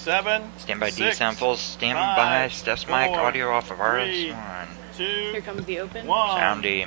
7. Stand by 6, D samples. Stand 5, by. Steph's mic. 4, Audio off of ours. 3, 1. 2. Here comes the open. 1. Sound D.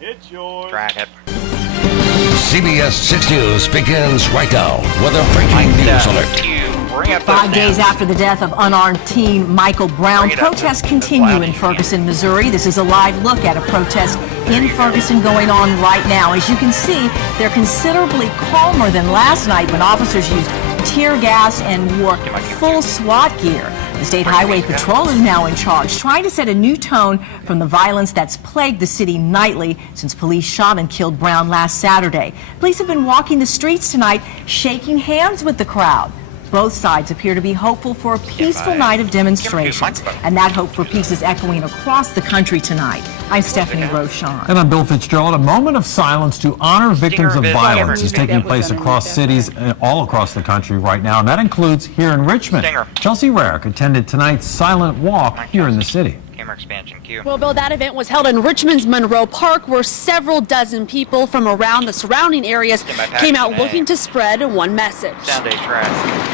It's yours. Track it. CBS 6 News begins right now with a breaking news alert. Bring up 5 days after the death of unarmed teen Michael Brown, protests continue in Ferguson, Missouri. This is a live look at a protest in Ferguson going on right now. As you can see, they're considerably calmer than last night when officers used tear gas and wore full SWAT gear. The State Highway Patrol is now in charge, trying to set a new tone from the violence that's plagued the city nightly since police shot and killed Brown last Saturday. Police have been walking the streets tonight, shaking hands with the crowd. Both sides appear to be hopeful for a peaceful night of demonstrations, and that hope for peace is echoing across the country tonight. I'm Stephanie Rochon. And I'm Bill Fitzgerald. A moment of silence to honor victims of violence is taking place across cities all across the country right now, and that includes here in Richmond. Chelsea Rarick attended tonight's silent walk here in the city. Camera expansion cue. Well, Bill, that event was held in Richmond's Monroe Park, where several dozen people from around the surrounding areas came out looking to spread one message. Sound A track.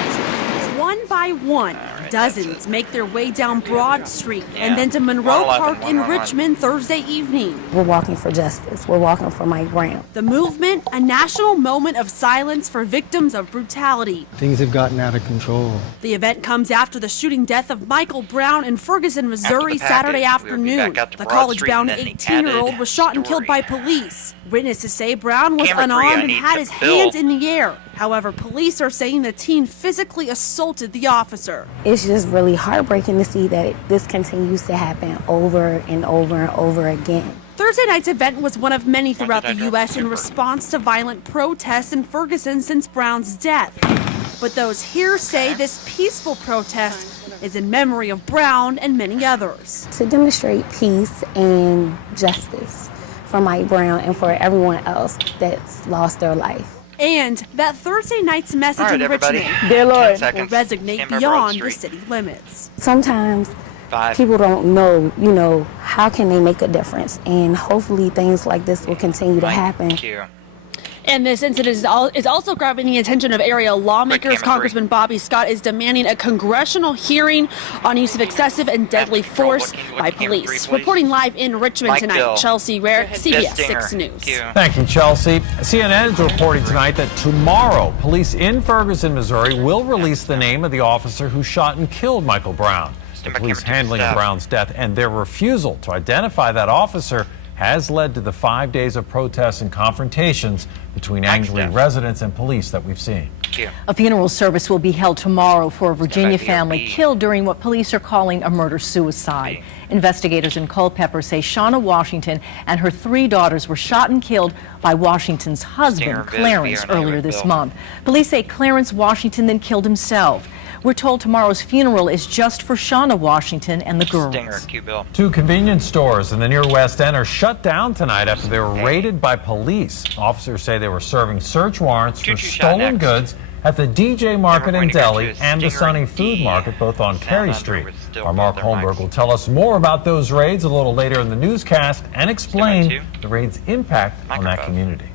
One by one, dozens make their way down Broad Street and then to Monroe Park in Richmond Thursday evening. We're walking for justice. We're walking for Mike Brown. The movement, a national moment of silence for victims of brutality. Things have gotten out of control. The event comes after the shooting death of Michael Brown in Ferguson, Missouri, Saturday afternoon. The college-bound 18-year-old was shot and killed by police. Witnesses say Brown was unarmed and had his hands in the air. However, police are saying the teen physically assaulted the officer. It's just really heartbreaking to see that this continues to happen over and over and over again. Thursday night's event was one of many throughout the U.S. in response to violent protests in Ferguson since Brown's death. But those here say this peaceful protest is in memory of Brown and many others. To demonstrate peace and justice for Mike Brown and for everyone else that's lost their life. And that Thursday night's message in Richmond, dear Lord, will resonate beyond the city limits. Sometimes people don't know, how can they make a difference? And hopefully things like this will continue to happen. And this incident is also grabbing the attention of area lawmakers. Congressman Bobby Scott is demanding a congressional hearing on use of excessive and deadly force by police. Reporting live in Richmond tonight, Chelsea Rarick, CBS 6 News. Thank you, Chelsea. CNN is reporting tonight that tomorrow, police in Ferguson, Missouri, will release the name of the officer who shot and killed Michael Brown. The police handling of Brown's death and their refusal to identify that officer has led to the 5 days of protests and confrontations between angry residents and police that we've seen. A funeral service will be held tomorrow for a Virginia family killed during what police are calling a murder-suicide. Investigators in Culpeper say Shauna Washington and her 3 daughters were shot and killed by Washington's husband, Clarence, earlier this month. Police say Clarence Washington then killed himself. We're told tomorrow's funeral is just for Shauna Washington and the girls. 2 convenience stores in the near West End are shut down tonight after they were raided by police. Officers say they were serving search warrants for stolen goods at the DJ Market and Deli and the Sunny Food Market, both on Carey Street. Our Mark Holmberg will tell us more about those raids a little later in the newscast and explain the raid's impact on that community.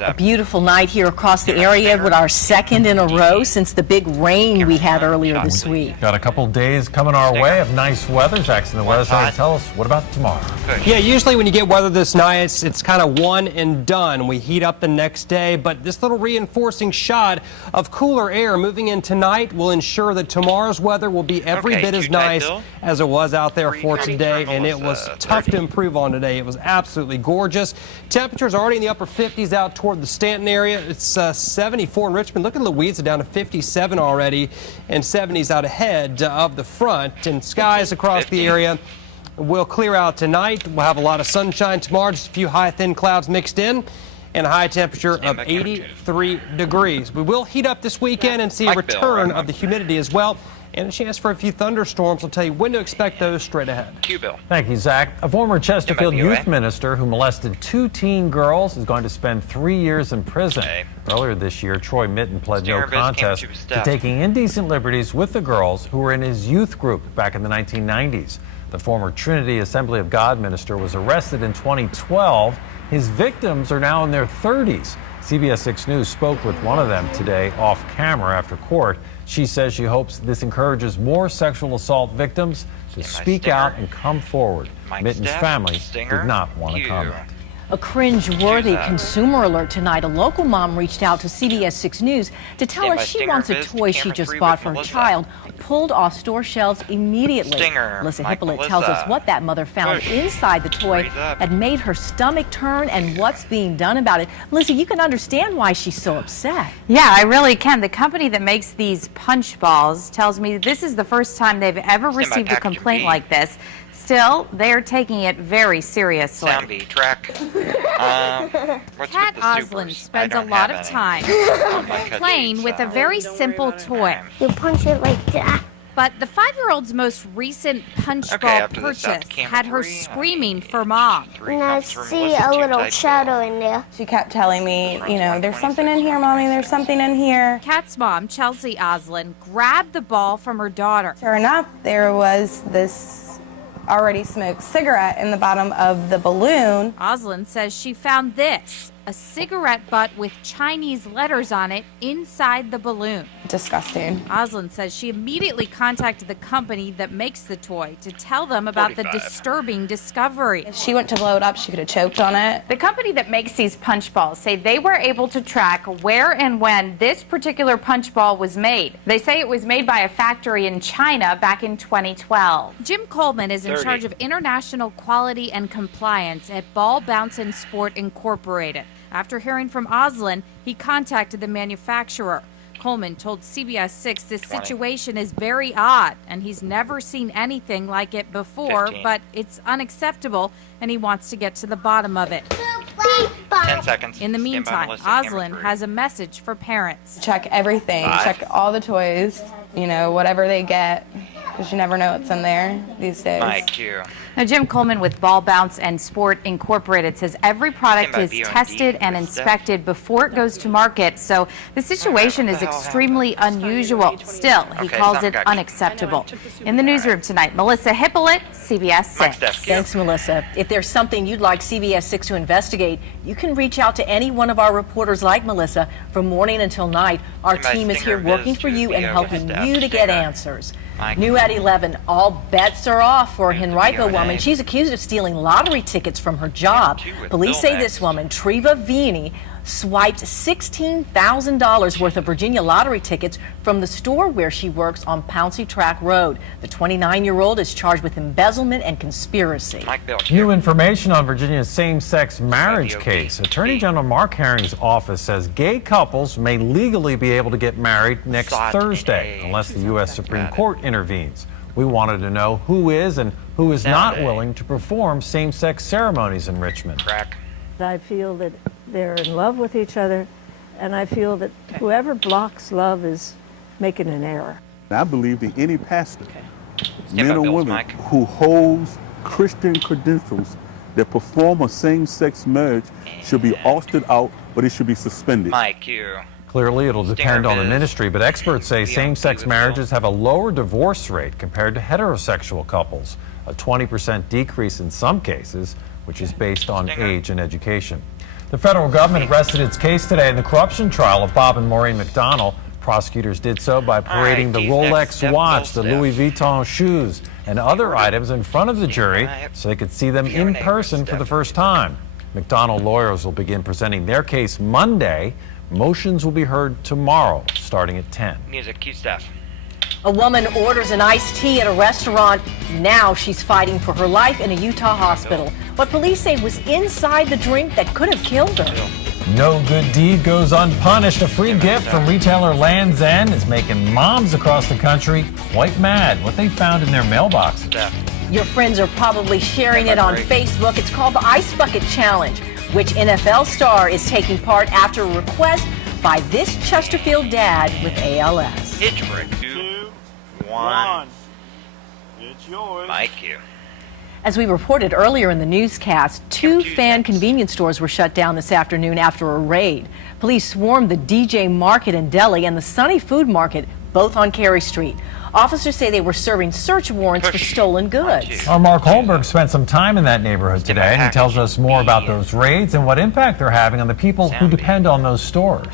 A beautiful night here across the area with our second in a row since the big rain we had earlier this week. Got a couple days coming our way of nice weather. Jackson, the weather center, tell us, what about tomorrow? Yeah, usually when you get weather this nice, it's kind of one and done. We heat up the next day, but this little reinforcing shot of cooler air moving in tonight will ensure that tomorrow's weather will be every bit as nice as it was out there for today, and it was tough to improve on today. It was absolutely gorgeous. Temperatures already in the upper 50s out toward the Stanton area. It's 74 in Richmond. Look at Louisa down to 57 already, and 70s out ahead of the front. And skies across the area will clear out tonight. We'll have a lot of sunshine tomorrow, just a few high thin clouds mixed in, and a high temperature of 83 degrees. We will heat up this weekend and see a return of the humidity as well, and a chance for a few thunderstorms. We'll tell you when to expect those straight ahead. Thank you, Zach. A former Chesterfield youth minister who molested 2 teen girls is going to spend 3 years in prison. Earlier this year, Troy Mitten pled no contest to taking indecent liberties with the girls who were in his youth group back in the 1990s. The former Trinity Assembly of God minister was arrested in 2012. His victims are now in their 30s. CBS 6 News spoke with one of them today off camera after court. She says she hopes this encourages more sexual assault victims to speak out and come forward. Mitten's family did not want to comment. A cringe-worthy consumer alert tonight. A local mom reached out to CBS 6 News to tell us she wants a toy she just bought for her child pulled off store shelves immediately. Melissa Hippolyte tells us what that mother found inside the toy had made her stomach turn and what's being done about it. Melissa, you can understand why she's so upset. Yeah, I really can. The company that makes these punch balls tells me this is the first time they've ever received a complaint like this. Still, they're taking it very seriously. Soundby, track. Kat Oslin spends a lot of time playing with a very simple toy. You punch it like that. But the 5-year-old's most recent punch ball purchase had her screaming for mom. And I see a little shadow in there. She kept telling me, you know, there's something in here, Mommy, there's something in here. Kat's mom, Chelsea Oslin, grabbed the ball from her daughter. Sure enough, there was this already smoked cigarette in the bottom of the balloon. Oslin says she found this, a cigarette butt with Chinese letters on it inside the balloon. Disgusting. Oslin says she immediately contacted the company that makes the toy to tell them about the disturbing discovery. If she went to blow it up, she could have choked on it. The company that makes these punch balls say they were able to track where and when this particular punch ball was made. They say it was made by a factory in China back in 2012. Jim Coleman is in charge of international quality and compliance at Ball Bounce and Sport Incorporated. After hearing from Oslin, he contacted the manufacturer. Coleman told CBS 6 this situation is very odd and he's never seen anything like it before, but it's unacceptable and he wants to get to the bottom of it. 10 seconds. In the meantime, Oslin has a message for parents. Check everything. Check all the toys, you know, whatever they get, because you never know what's in there these days. Now, Jim Coleman with Ball Bounce and Sport Incorporated says every product is tested and inspected before it goes to market, so the situation is extremely unusual. Still, he calls it unacceptable. In the newsroom tonight, Melissa Hippolyte, CBS 6. Thanks, Melissa. If there's something you'd like CBS 6 to investigate, you can reach out to any one of our reporters like Melissa from morning until night. Our team is here working for you and helping you to get answers. New at 11, all bets are off for Henrico woman. She's accused of stealing lottery tickets from her job. Police say this woman, Treva Vini, swiped $16,000 worth of Virginia lottery tickets from the store where she works on Pouncey Track Road. The 29-year-old is charged with embezzlement and conspiracy. New information on Virginia's same-sex marriage case. Attorney General Mark Herring's office says gay couples may legally be able to get married next Thursday unless the U.S. Supreme Court intervenes. We wanted to know who is and who is not willing to perform same-sex ceremonies in Richmond. I feel that they're in love with each other, and I feel that whoever blocks love is making an error. I believe that any pastor, men or women, who holds Christian credentials that perform a same-sex marriage should be ousted out, but it should be suspended. Clearly, it'll depend on the ministry, but experts say same-sex marriages have a lower divorce rate compared to heterosexual couples, a 20% decrease in some cases, which is based on age and education. The federal government rested its case today in the corruption trial of Bob and Maureen McDonald. Prosecutors did so by parading the Rolex watch, the Louis Vuitton shoes, and other items in front of the jury so they could see them in person for the first time. McDonald lawyers will begin presenting their case Monday. Motions will be heard tomorrow, starting at 10. Music, cue stuff. A woman orders an iced tea at a restaurant. Now she's fighting for her life in a Utah hospital. What police say was inside the drink that could have killed her. No good deed goes unpunished. A free gift from retailer Land's End is making moms across the country quite mad. What they found in their mailboxes. Your friends are probably sharing it on Facebook. It's called the Ice Bucket Challenge. Which NFL star is taking part after a request by this Chesterfield dad with ALS? Hitch brick. 2, 1. It's yours. Mike, you. As we reported earlier in the newscast, 2 fan convenience stores were shut down this afternoon after a raid. Police swarmed the DJ Market and Deli and the Sunny Food Market, both on Cary Street. Officers say they were serving search warrants for stolen goods. Our Mark Holmberg spent some time in that neighborhood today, and he tells us more about those raids and what impact they're having on the people who depend on those stores.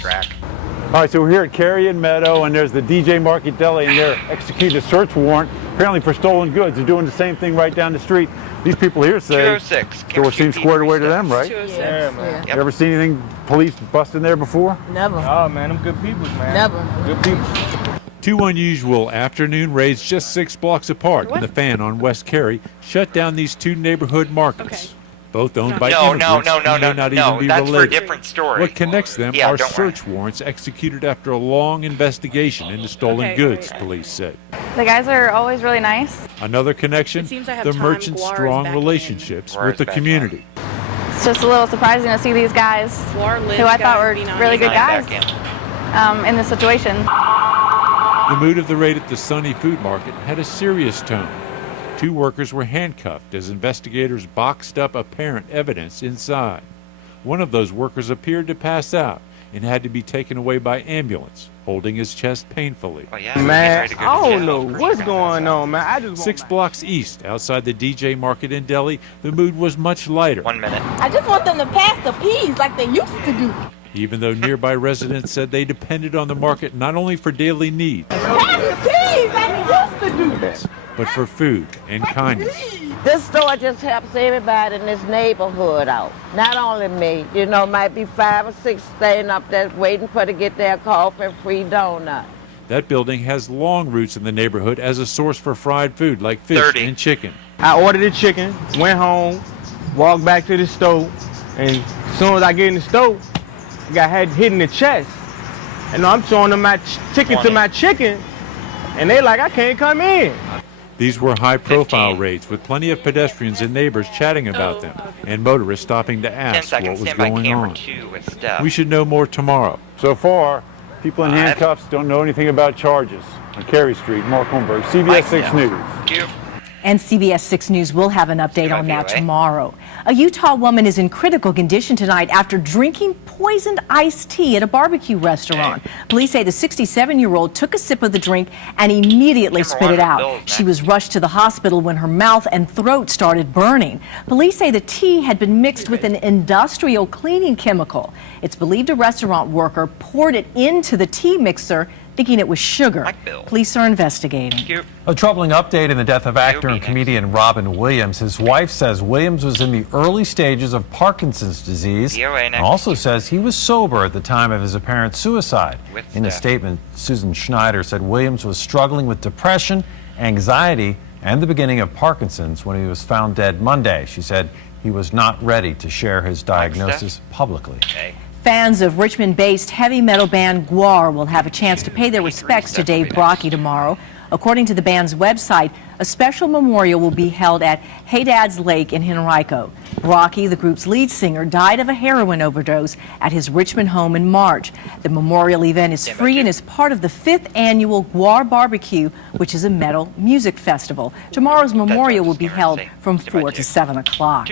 All right, so we're here at Cary and Meadow, and there's the DJ Market Deli, and they're executing a search warrant, apparently for stolen goods. They're doing the same thing right down the street. These people here say 206. door seems squared away to them, right? 206. Yeah, man. You ever seen anything police busting there before? Never. Oh, man, them good people, man. Never. Good people. Two unusual afternoon raids just 6 blocks apart in the Fan on West Cary shut down these two neighborhood markets. Both owned by immigrants who may not even be that's related. for a different story. What connects them Yeah, are don't worry. search warrants executed after a long investigation into stolen goods, police said. The guys are always really nice. Another connection, It seems I have the time. merchant's Guar is strong back relationships in. Guar with is the back community. It's just a little surprising to see these guys, Guar lives, who I thought guys, were be nice. really good guys, Back in. in this situation. The mood of the raid at the Sunny Food Market had a serious tone. 2 workers were handcuffed as investigators boxed up apparent evidence inside. One of those workers appeared to pass out and had to be taken away by ambulance, holding his chest painfully. Oh, yeah, Man, he's ready to go I to don't jail. know what's going on, man. I just 6 blocks east, outside the DJ Market in Delhi, the mood was much lighter. 1 minute. I just want them to pass the peas like they used to do. Even though nearby residents said they depended on the market not only for daily needs, Pass the peas like they used to do. but for food and kindness. This store just helps everybody in this neighborhood out. Not only me, you know, might be 5 or 6 staying up there waiting for to get their coffee and free donut. That building has long roots in the neighborhood as a source for fried food like fish 30. and chicken. I ordered the chicken, went home, walked back to the stove, and as soon as I get in the stove, I got hit in the chest. And I'm showing them my ticket to my chicken, and they like, I can't come in. These were high-profile raids with plenty of pedestrians and neighbors chatting about them and motorists stopping to 10 ask what seconds. was Stand by going camera on. 2 with Steph. We should know more tomorrow. So far, people in handcuffs don't know anything about charges. On Cary Street, Mark Holmberg, CBS 6 News. Thank you. And CBS 6 News will have an update on that tomorrow. A Utah woman is in critical condition tonight after drinking poisoned iced tea at a barbecue restaurant. Police say the 67-year-old took a sip of the drink and immediately spit it out. She was rushed to the hospital when her mouth and throat started burning. Police say the tea had been mixed with an industrial cleaning chemical. It's believed a restaurant worker poured it into the tea mixer thinking it was sugar. Police are investigating. A troubling update in the death of actor and comedian Robin Williams. His wife says Williams was in the early stages of Parkinson's disease and also says he was sober at the time of his apparent suicide. In a statement, Susan Schneider said Williams was struggling with depression, anxiety, and the beginning of Parkinson's when he was found dead Monday. She said he was not ready to share his diagnosis publicly. Fans of Richmond-based heavy metal band Guar will have a chance to pay their respects to Dave Brockie tomorrow. According to the band's website, a special memorial will be held at Haydad's Lake in Henrico. Brockie, the group's lead singer, died of a heroin overdose at his Richmond home in March. The memorial event is free and is part of the 5th annual Guar Barbecue, which is a metal music festival. Tomorrow's memorial will be held from 4 to 7 o'clock.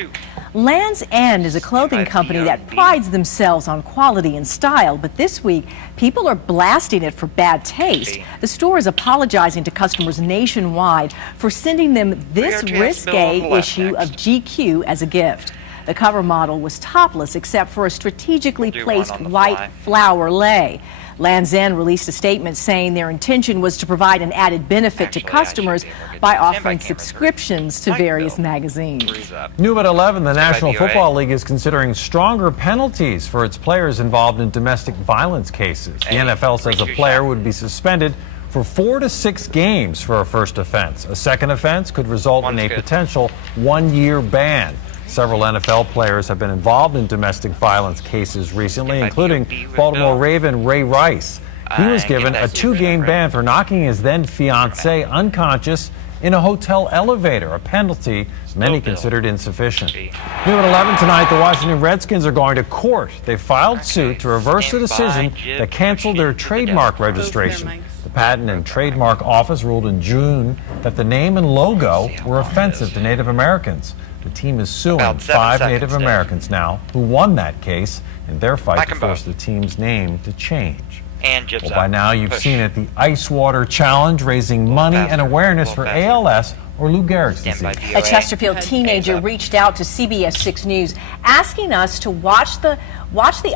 Land's End is a clothing company that prides themselves on quality and style, but this week, people are blasting it for bad taste. The store is apologizing to customers nationwide for sending them this risque issue of GQ as a gift. The cover model was topless except for a strategically placed white flower lei. Land's End released a statement saying their intention was to provide an added benefit to customers by offering subscriptions to various magazines. New at 11, the National Football League is considering stronger penalties for its players involved in domestic violence cases. The NFL says a player would be suspended for 4 to 6 games for a first offense. A second offense could result in a potential 1-year ban. Several NFL players have been involved in domestic violence cases recently, including Baltimore Raven Ray Rice. He was given a 2-game ban for knocking his then-fiancée unconscious in a hotel elevator, a penalty many considered insufficient. New at 11 tonight, the Washington Redskins are going to court. They filed suit to reverse the decision that canceled their trademark registration. The Patent and Trademark Office ruled in June that the name and logo were offensive to Native Americans. The team is suing 5 Native Americans now who won that case in their fight to force the team's name to change. Well, by now you've seen it, the Ice Water Challenge, raising money and awareness for ALS, or Lou Gehrig's disease. A Chesterfield teenager reached out to CBS 6 News asking us to watch the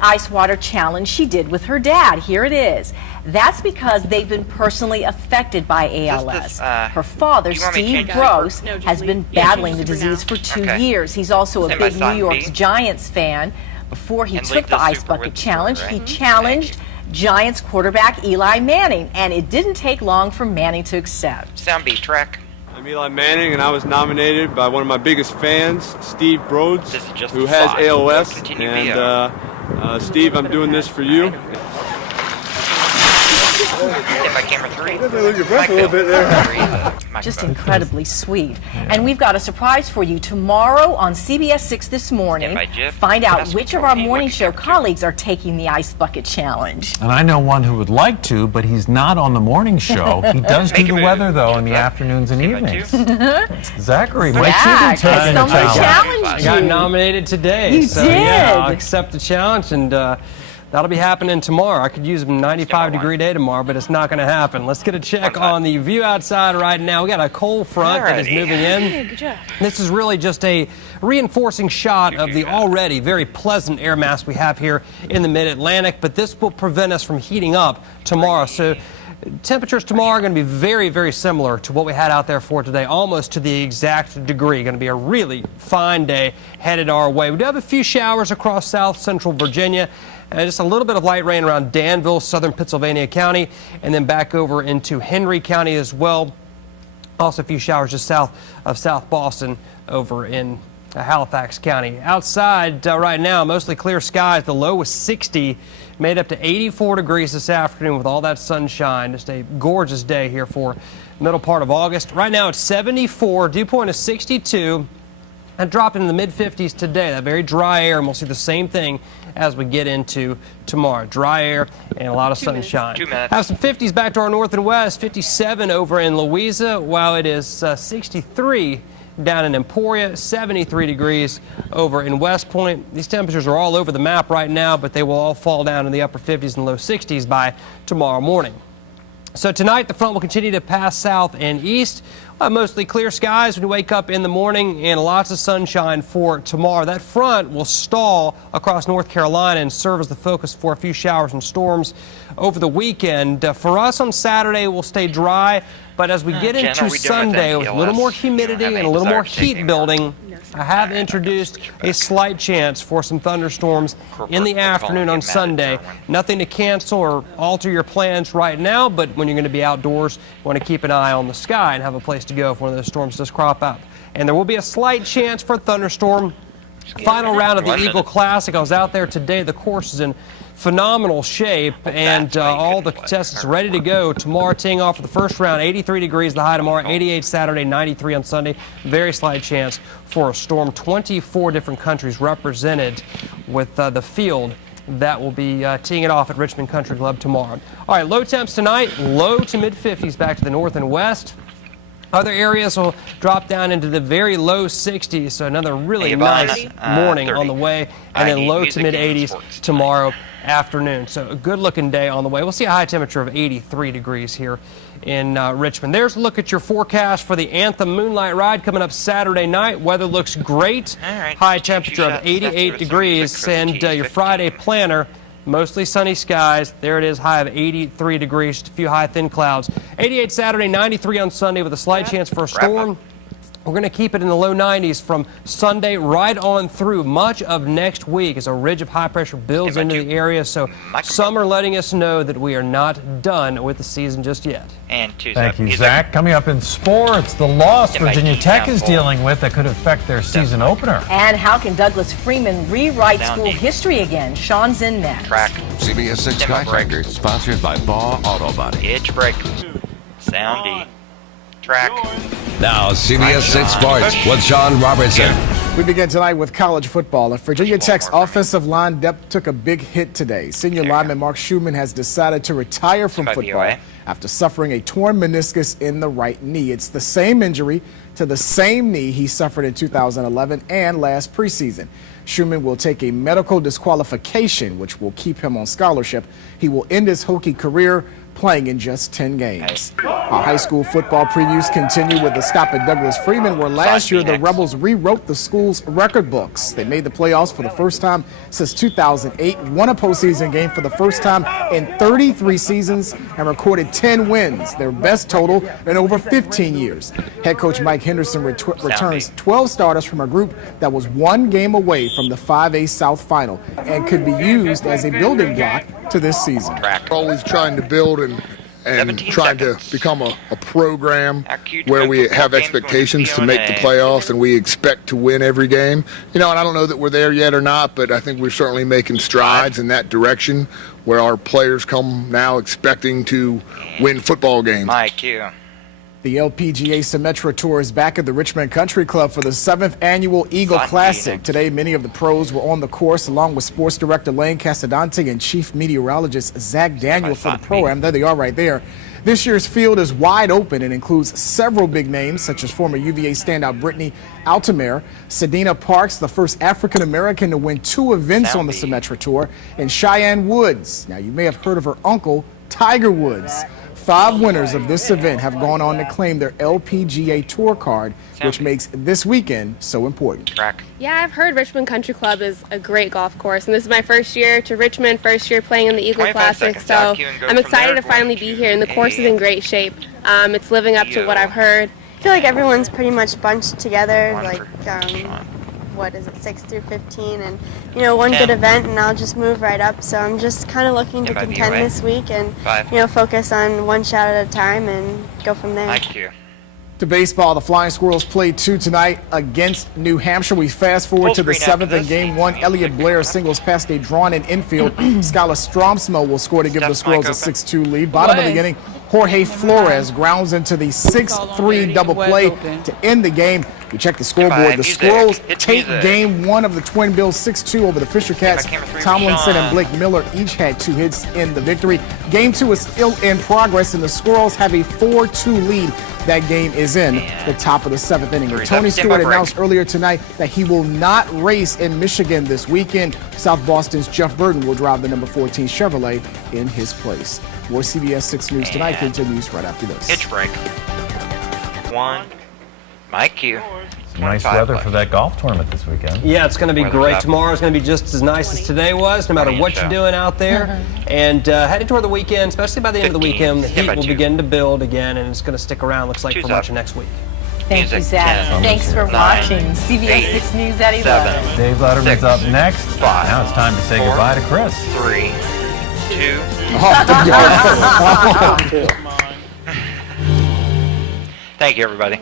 ice water challenge she did with her dad. Here it is. That's because they've been personally affected by ALS. Her father, Steve Gross, has been battling the disease for 2 years. He's also a big New York Giants fan. Before he took the Ice Bucket Challenge, he challenged Giants quarterback Eli Manning, and it didn't take long for Manning to accept. Sound beat track. I'm Eli Manning, and I was nominated by one of my biggest fans, Steve Broads, who has ALS. And Steve, I'm doing this for you. Hit by camera 3. Lose your breath a little bit there. Just incredibly sweet. And we've got a surprise for you tomorrow on CBS 6 this morning. Find out which of our morning show colleagues are taking the Ice Bucket Challenge. And I know one who would like to, but he's not on the morning show. He does do the weather, though, in the afternoons and evenings. Zachary, what you been taking the challenge? I got nominated today. You so, did? Yeah, I'll accept the challenge, and that'll be happening tomorrow. I could use a 95-degree day tomorrow, but it's not going to happen. Let's get a check on the view outside right now. We got a cold front that is moving in. Good job. This is really just a reinforcing shot of the already very pleasant air mass we have here in the mid-Atlantic, but this will prevent us from heating up tomorrow. So temperatures tomorrow are going to be very, very similar to what we had out there for today, almost to the exact degree. Going to be a really fine day headed our way. We do have a few showers across south central Virginia. Just a little bit of light rain around Danville, southern Pennsylvania County, and then back over into Henry County as well. Also a few showers just south of South Boston over in Halifax County. Outside right now, mostly clear skies. The low was 60, made up to 84 degrees this afternoon with all that sunshine. Just a gorgeous day here for middle part of August. Right now it's 74, dew point is 62. And dropped into the mid-50s today. That very dry air, and we'll see the same thing as we get into tomorrow. Dry air and a lot of sunshine. 2 minutes. Have some 50s back to our north and west. 57 over in Louisa, while it is 63 down in Emporia, 73 degrees over in West Point. These temperatures are all over the map right now, but they will all fall down in the upper 50s and low 60s by tomorrow morning. So tonight, the front will continue to pass south and east. Mostly clear skies when you wake up in the morning, and lots of sunshine for tomorrow. That front will stall across North Carolina and serve as the focus for a few showers and storms over the weekend. For us on Saturday, we'll stay dry, but as we get into Sunday with a little more humidity and a little more heat building, I have introduced a slight chance for some thunderstorms in the afternoon on Sunday. Nothing to cancel or alter your plans right now, but when you're going to be outdoors, you want to keep an eye on the sky and have a place to go if one of those storms does crop up. And there will be a slight chance for a thunderstorm. Final round of the Eagle Classic. I was out there today. The course is in phenomenal shape, and all the contestants ready to go tomorrow, teeing off for the first round. 83 degrees the high tomorrow, 88 Saturday, 93 on Sunday. Very slight chance for a storm. 24 different countries represented with the field that will be teeing it off at Richmond Country Club tomorrow. All right, low temps tonight, low to mid-50s back to the north and west. Other areas will drop down into the very low 60s, so another really nice morning 30. On the way, and then low to mid-80s tomorrow afternoon. So a good-looking day on the way. We'll see a high temperature of 83 degrees here in Richmond. There's a look at your forecast for the Anthem Moonlight Ride coming up Saturday night. Weather looks great. Right. High temperature of 88 degrees, and your Friday planner, mostly sunny skies. There it is, high of 83 degrees, just a few high thin clouds. 88 Saturday, 93 on Sunday with a slight chance for a storm. We're going to keep it in the low 90s from Sunday right on through much of next week as a ridge of high pressure builds into the area. So some are letting us know that we are not done with the season just yet. And two, Thank you, Zach. Coming up in sports, the loss Virginia Tech is dealing with that could affect their season opener. And how can Douglas Freeman rewrite school history again? Sean's in next. Track. CBS 6 Skytracker, sponsored by Baugh Auto Body. Itch break. Soundy. Track. Now, CBS 6 Sports with Sean Robertson. We begin tonight with college football. Virginia Tech's offensive line depth took a big hit today. Senior lineman Mark Schumann has decided to retire from football after suffering a torn meniscus in the right knee. It's the same injury to the same knee he suffered in 2011 and last preseason. Schumann will take a medical disqualification, which will keep him on scholarship. He will end his Hokie career playing in just 10 games. Our high school football previews continue with the stop at Douglas Freeman, where last year the Rebels rewrote the school's record books. They made the playoffs for the first time since 2008, won a postseason game for the first time in 33 seasons, and recorded 10 wins, their best total in over 15 years. Head coach Mike Henderson returns 12 starters from a group that was one game away from the 5A South Final and could be used as a building block to this season. We're always trying to build and trying to become a program where we have expectations to make the playoffs and we expect to win every game. You know, and I don't know that we're there yet or not, but I think we're certainly making strides in that direction where our players come now expecting to win football games. Mike, you. The LPGA Symetra Tour is back at the Richmond Country Club for the 7th annual Eagle Classic. Today, many of the pros were on the course, along with sports director Lane Casadante and chief meteorologist Zach Daniel for the program. There they are right there. This year's field is wide open and includes several big names, such as former UVA standout Brittany Altamere, Sedina Parks, the first African-American to win 2 events on the Symetra Tour, and Cheyenne Woods. Now, you may have heard of her uncle, Tiger Woods. 5 winners of this event have gone on to claim their LPGA Tour card, which makes this weekend so important. Yeah, I've heard Richmond Country Club is a great golf course, and this is my first year to Richmond, first year playing in the Eagle Classic, so I'm excited to finally be here, and the course is in great shape. It's living up to what I've heard. I feel like everyone's pretty much bunched together, like, what is it, 6 through 15, and, you know, one good event, and I'll just move right up. So I'm just kind of looking to contend this week and, you know, focus on one shot at a time and go from there. To baseball, the Flying Squirrels played 2 tonight against New Hampshire. We fast forward to the 7th in Game 1. Elliott Blair singles past a drawn-in infield. Skylar Stromsmo will score to give the Squirrels a 6-2 lead. Bottom of the inning, Jorge Flores grounds into the 6-3 double play to end the game. We check the scoreboard. The Squirrels take Game 1 of the Twin Bills 6-2 over the Fisher Cats. Tomlinson and Blake Miller each had 2 hits in the victory. Game 2 is still in progress, and the Squirrels have a 4-2 lead. That game is in the top of the 7th inning. And Tony Stewart announced earlier tonight that he will not race in Michigan this weekend. South Boston's Jeff Burton will drive the number 14 Chevrolet in his place. More CBS 6 News Tonight continues right after this. Pitch break. 1. Mike, you. Nice weather for that golf tournament this weekend. Yeah, it's going to be great. Tomorrow's going to be just as nice as today was, no matter what you're doing out there. And heading toward the weekend, especially by the end of the weekend, the heat will begin to build again, and it's going to stick around, looks like, for much of next week. Thank you, Zach. Thanks for watching CBS 6 News at 11. Dave Letterman's up next. Now it's time to say goodbye to Chris. 3, 2. Thank you, everybody.